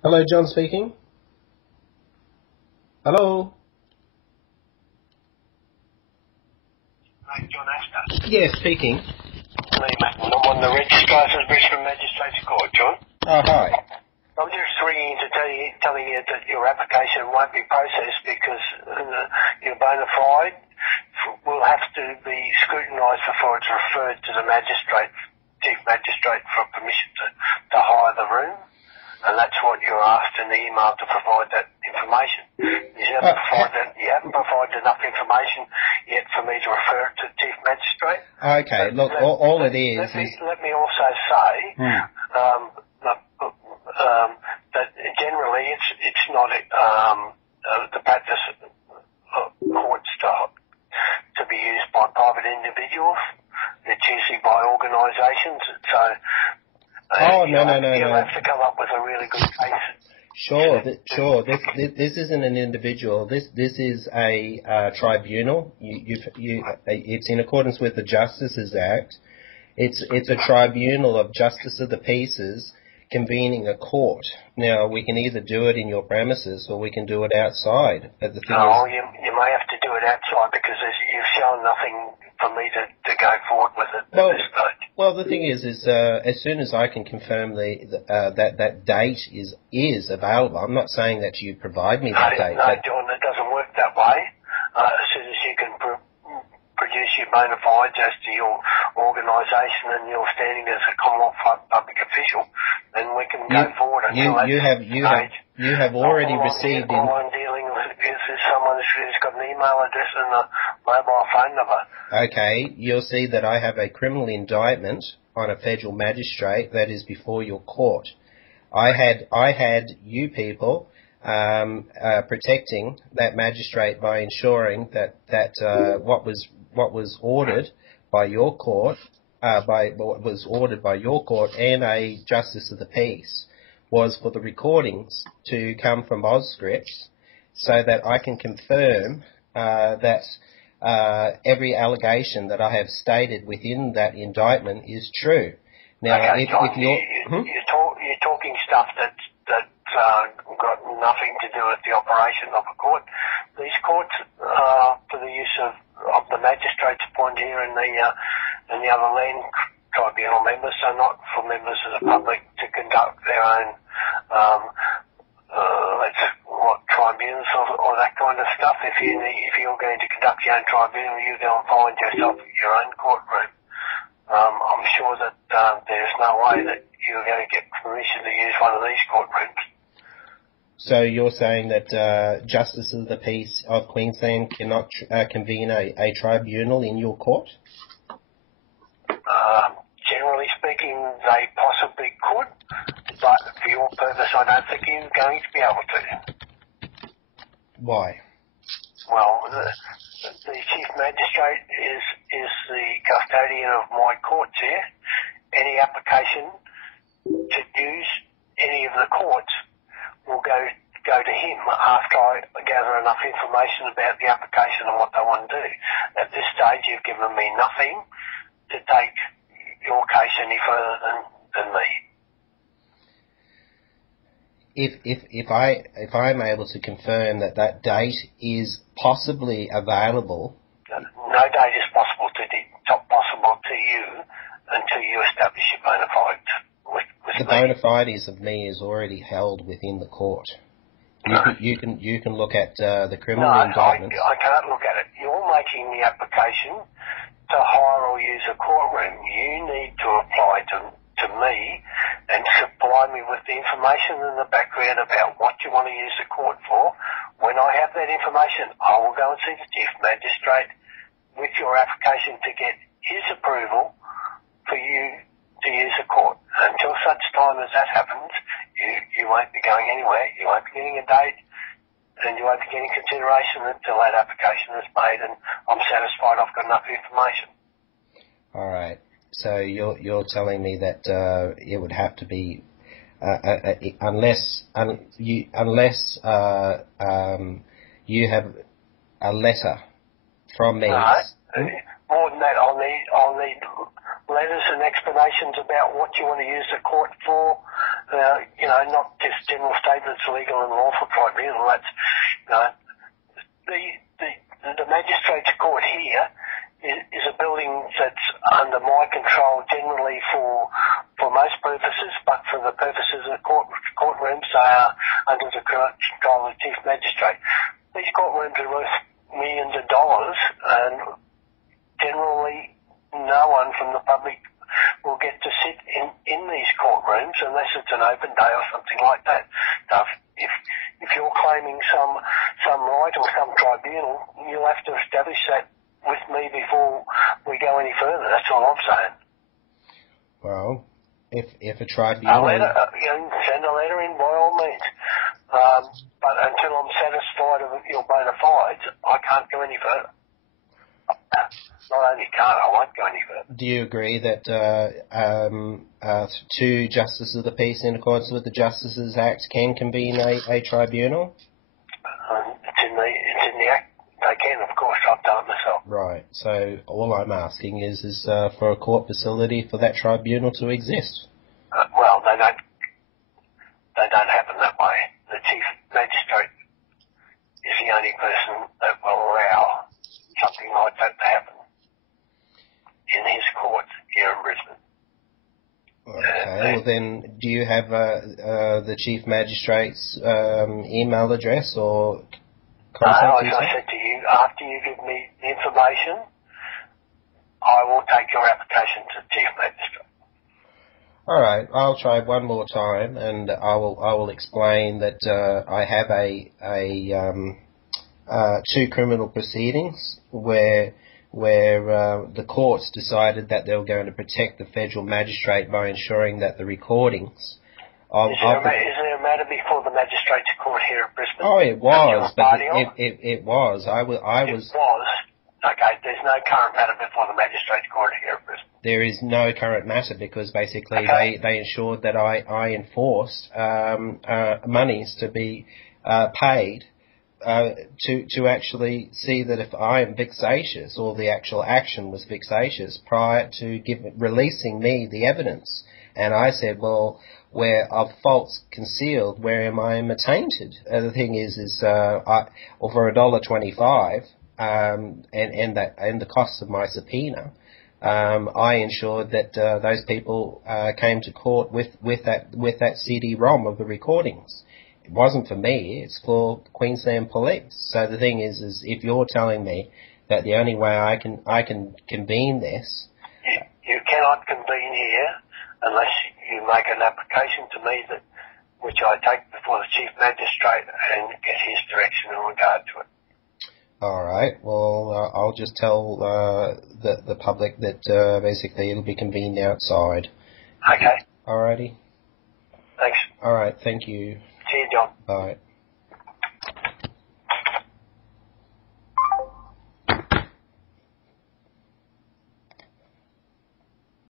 Hello, John speaking. Hello. Hi, John Aster. Yes, speaking. Lee Maitland. I'm on the registrars of Brisbane Magistrates Court, John. Oh, hi. I'm just ringing to telling you that your application won't be processed because your bona fide will have to be scrutinised before it's referred to the chief magistrate for permission to hire the room. And that's what you're asked in the email, to provide that information. You haven't provided enough information yet for me to refer it to the Chief Magistrate. Okay, look, all it is... Let me also say that generally it's not the practice of courts to be used by private individuals. It's usually by organisations. So... No. You'll have to come up with a really good case. Sure. This isn't an individual. This is a tribunal. It's in accordance with the Justices Act. It's a tribunal of justice of the peace convening a court. Now, we can either do it in your premises or we can do it outside. But the thing is, you may have to do it outside because you've shown nothing for me to go forward with it at this stage. Well, the thing is as soon as I can confirm that date is available, I'm not saying that you provide me that date. No, John, it doesn't work that way. As soon as you can produce your bona fides as to your organisation and your standing as a Commonwealth public official, then we can go forward. You have already received... All I'm dealing with is someone who's got an email address and a mobile phone number. Okay, you'll see that I have a criminal indictment on a federal magistrate that is before your court. I had you people protecting that magistrate by ensuring that what was ordered by your court, what was ordered by your court and a justice of the peace, was for the recordings to come from Ausscripts, so that I can confirm that every allegation that I have stated within that indictment is true. Now, okay, John, you're talking stuff that's got nothing to do with the operation of a court. These courts, for the use of the magistrate's point here and the other land tribunal members, so not for members of the public to conduct their own tribunals or that kind of stuff. If you're going to conduct your own tribunal, you go and find yourself your own courtroom. I'm sure that there's no way that you're going to get permission to use one of these courtrooms. So you're saying that Justices of the Peace of Queensland cannot convene a tribunal in your court? Generally speaking, they possibly could, but for your purpose, I don't think you're going to be able to. Why? Well, the Chief Magistrate is the custodian of my courts here. Any application to use any of the courts will go to him after I gather enough information about the application and what they want to do. At this stage, you've given me nothing to take your case any further than me. If I'm able to confirm that date is possibly available... No date is possible to you until you establish your bona fides. The bona fides of me is already held within the court. You can look at the criminal indictment. I can't look at it. You're making the application to hire or use a courtroom. You need to apply to me and supply me with the information in the background about what you want to use the court for. When I have that information, I will go and see the Chief Magistrate with your application to get his approval for you to use the court. Until such time as that happens, you won't be going anywhere. You won't be getting a date, and you won't be getting consideration until that application is made and I'm satisfied I've got enough information. All right. So you're telling me that it would have to be unless you have a letter from me. No, more than that, I'll need letters and explanations about what you want to use the court for. Not just general statements legal and lawful tribunal. That's, the magistrates' court here is a building that's under my control generally for most purposes, but for the purposes of courtrooms, they are under the control of the chief magistrate. These courtrooms are worth millions of dollars, and generally no one from the public will get to sit in these courtrooms unless it's an open day or something like that. So if you're claiming some right or some tribunal, you'll have to establish that with me before we go any further. That's all I'm saying. Well, if a tribunal... send a letter in by all means. But until I'm satisfied of your bona fides, I can't go any further. Not only can't, I won't go any further. Do you agree that two justices of the peace in accordance with the Justices Act can convene a tribunal? It's in the Act. They can, of course. I've done it myself. Right. So all I'm asking is for a court facility for that tribunal to exist. Well, they don't happen that way. The chief magistrate is the only person that will allow something like that to happen in his court here in Brisbane. Okay. Well, then, do you have the chief magistrate's email address or contact? As I said to you, after you give me the information, I will take your application to the chief magistrate. All right, I'll try one more time, and I will explain that I have two criminal proceedings where the courts decided that they were going to protect the federal magistrate by ensuring that the recordings is there a matter before the magistrate's court here at Brisbane? Oh, it was, but it was. I was. It was. Okay, there's no current matter before the magistrate's court here at Brisbane. There is no current matter because basically they ensured that I enforced monies to be paid to actually see that if I am vexatious or the actual action was vexatious prior to releasing me the evidence. And I said, well, where of faults concealed, where am I attainted? The thing is for $1.25 and the cost of my subpoena, I ensured that those people came to court with that CD-ROM of the recordings. It wasn't for me; it's for Queensland Police. So the thing is if you're telling me that the only way I can convene this, you cannot convene here unless you make an application to me which I take before the chief magistrate and get his direction in regard to it. All right. Well, I'll just tell the public that basically it'll be convened outside. Okay. All righty. Thanks. All right. Thank you. See you, John. Bye.